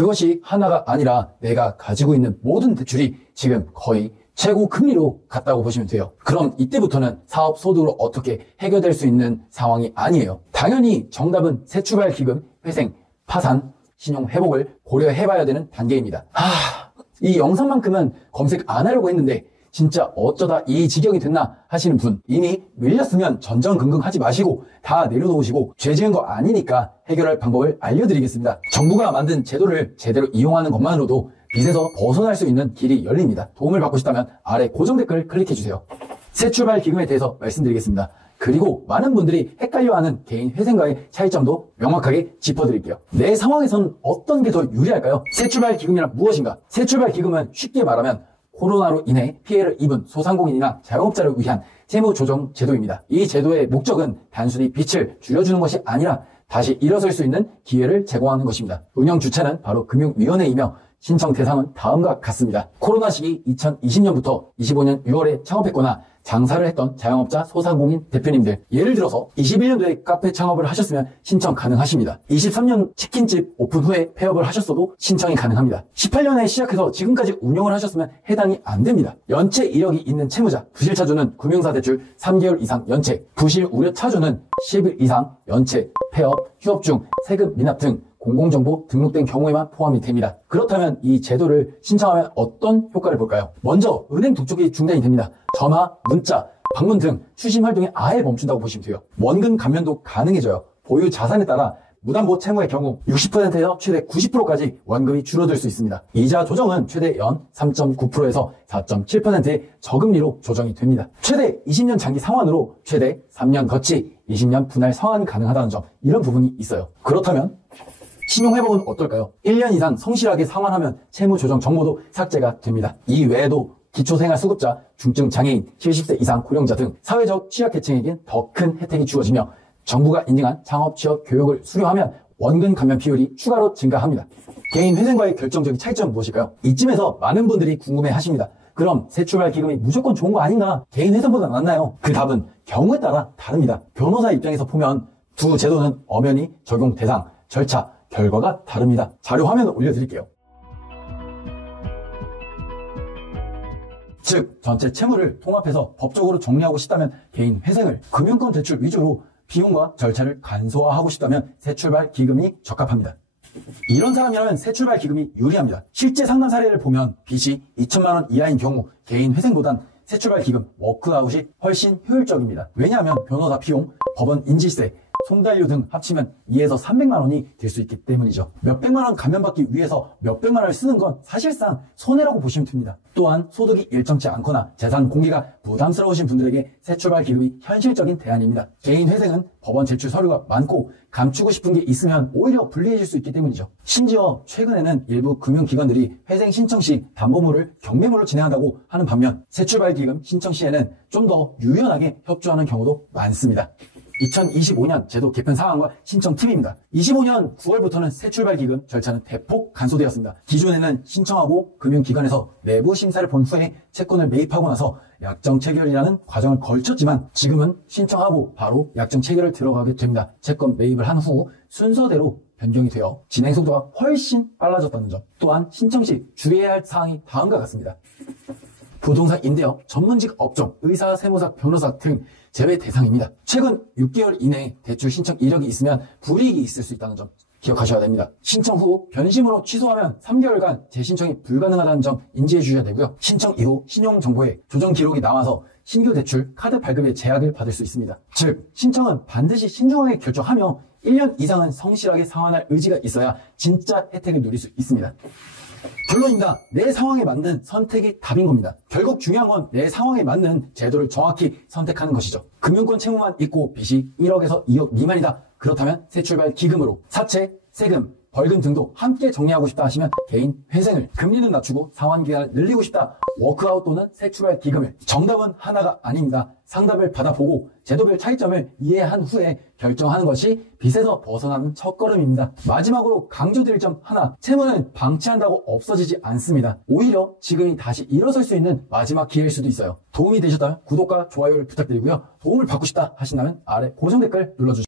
그것이 하나가 아니라 내가 가지고 있는 모든 대출이 지금 거의 최고 금리로 갔다고 보시면 돼요. 그럼 이때부터는 사업 소득으로 어떻게 해결될 수 있는 상황이 아니에요. 당연히 정답은 새출발 기금, 회생, 파산, 신용 회복을 고려해봐야 되는 단계입니다. 이 영상만큼은 검색 안 하려고 했는데 진짜 어쩌다 이 지경이 됐나 하시는 분, 이미 밀렸으면 전전긍긍 하지 마시고 다 내려놓으시고 죄 지은 거 아니니까 해결할 방법을 알려드리겠습니다. 정부가 만든 제도를 제대로 이용하는 것만으로도 빚에서 벗어날 수 있는 길이 열립니다. 도움을 받고 싶다면 아래 고정 댓글 클릭해주세요. 새출발 기금에 대해서 말씀드리겠습니다. 그리고 많은 분들이 헷갈려하는 개인 회생과의 차이점도 명확하게 짚어드릴게요. 내 상황에선 어떤 게 더 유리할까요? 새출발 기금이란 무엇인가? 새출발 기금은 쉽게 말하면 코로나로 인해 피해를 입은 소상공인이나 자영업자를 위한 세무조정 제도입니다. 이 제도의 목적은 단순히 빚을 줄여주는 것이 아니라 다시 일어설 수 있는 기회를 제공하는 것입니다. 운영 주체는 바로 금융위원회이며 신청 대상은 다음과 같습니다. 코로나 시기 2020년부터 25년 6월에 창업했거나 장사를 했던 자영업자 소상공인 대표님들, 예를 들어서 21년도에 카페 창업을 하셨으면 신청 가능하십니다. 23년 치킨집 오픈 후에 폐업을 하셨어도 신청이 가능합니다. 18년에 시작해서 지금까지 운영을 하셨으면 해당이 안 됩니다. 연체 이력이 있는 채무자, 부실 차주는 금융사 대출 3개월 이상 연체, 부실 우려 차주는 10일 이상 연체, 폐업, 휴업 중 세금 미납 등 공공정보 등록된 경우에만 포함이 됩니다. 그렇다면 이 제도를 신청하면 어떤 효과를 볼까요? 먼저 은행 독촉이 중단이 됩니다. 전화, 문자, 방문 등 추심 활동이 아예 멈춘다고 보시면 돼요. 원금 감면도 가능해져요. 보유 자산에 따라 무담보 채무의 경우 60%에서 최대 90%까지 원금이 줄어들 수 있습니다. 이자 조정은 최대 연 3.9%에서 4.7%의 저금리로 조정이 됩니다. 최대 20년 장기 상환으로 최대 3년 거치 20년 분할 상환이 가능하다는 점, 이런 부분이 있어요. 그렇다면 신용회복은 어떨까요? 1년 이상 성실하게 상환하면 채무조정 정보도 삭제가 됩니다. 이 외에도 기초생활수급자, 중증장애인, 70세 이상 고령자 등 사회적 취약계층에겐 더 큰 혜택이 주어지며 정부가 인증한 창업, 취업, 교육을 수료하면 원금 감면 비율이 추가로 증가합니다. 개인 회생과의 결정적인 차이점은 무엇일까요? 이쯤에서 많은 분들이 궁금해 하십니다. 그럼 새출발 기금이 무조건 좋은 거 아닌가? 개인 회생보다 낫나요? 그 답은 경우에 따라 다릅니다. 변호사 입장에서 보면 두 제도는 엄연히 적용 대상, 절차, 결과가 다릅니다. 자료 화면을 올려드릴게요. 즉, 전체 채무를 통합해서 법적으로 정리하고 싶다면 개인 회생을, 금융권 대출 위주로 비용과 절차를 간소화하고 싶다면 새출발 기금이 적합합니다. 이런 사람이라면 새출발 기금이 유리합니다. 실제 상담 사례를 보면 빚이 2천만 원 이하인 경우 개인 회생보단 새출발 기금 워크아웃이 훨씬 효율적입니다. 왜냐하면 변호사 비용, 법원 인지세, 송달료 등 합치면 2에서 300만 원이 될 수 있기 때문이죠. 몇백만 원 감면받기 위해서 몇백만 원을 쓰는 건 사실상 손해라고 보시면 됩니다. 또한 소득이 일정치 않거나 재산 공개가 부담스러우신 분들에게 새출발 기금이 현실적인 대안입니다. 개인 회생은 법원 제출 서류가 많고 감추고 싶은 게 있으면 오히려 불리해질 수 있기 때문이죠. 심지어 최근에는 일부 금융기관들이 회생 신청 시 담보물을 경매물로 진행한다고 하는 반면 새출발 기금 신청 시에는 좀 더 유연하게 협조하는 경우도 많습니다. 2025년 제도 개편 사항과 신청 팁입니다. 25년 9월부터는 새출발 기금 절차는 대폭 간소되었습니다. 기존에는 신청하고 금융기관에서 내부 심사를 본 후에 채권을 매입하고 나서 약정 체결이라는 과정을 거쳤지만 지금은 신청하고 바로 약정 체결을 들어가게 됩니다. 채권 매입을 한 후 순서대로 변경이 되어 진행 속도가 훨씬 빨라졌다는 점, 또한 신청 시 주의해야 할 사항이 다음과 같습니다. 부동산 임대업, 전문직 업종, 의사, 세무사, 변호사 등 제외 대상입니다. 최근 6개월 이내에 대출 신청 이력이 있으면 불이익이 있을 수 있다는 점 기억하셔야 됩니다. 신청 후 변심으로 취소하면 3개월간 재신청이 불가능하다는 점 인지해 주셔야 되고요. 신청 이후 신용정보에 조정 기록이 나와서 신규 대출 카드 발급의 제약을 받을 수 있습니다. 즉, 신청은 반드시 신중하게 결정하며 1년 이상은 성실하게 상환할 의지가 있어야 진짜 혜택을 누릴 수 있습니다. 결론입니다. 내 상황에 맞는 선택이 답인 겁니다. 결국 중요한 건 내 상황에 맞는 제도를 정확히 선택하는 것이죠. 금융권 채무만 있고 빚이 1억에서 2억 미만이다. 그렇다면 새출발 기금으로 사채, 세금, 벌금 등도 함께 정리하고 싶다 하시면 개인 회생을, 금리는 낮추고 상환 기간을 늘리고 싶다, 워크아웃 또는 새출발 기금을. 정답은 하나가 아닙니다. 상담을 받아보고 제도별 차이점을 이해한 후에 결정하는 것이 빚에서 벗어나는 첫걸음입니다. 마지막으로 강조드릴 점 하나, 채무는 방치한다고 없어지지 않습니다. 오히려 지금이 다시 일어설 수 있는 마지막 기회일 수도 있어요. 도움이 되셨다면 구독과 좋아요를 부탁드리고요. 도움을 받고 싶다 하신다면 아래 고정 댓글 눌러주세요.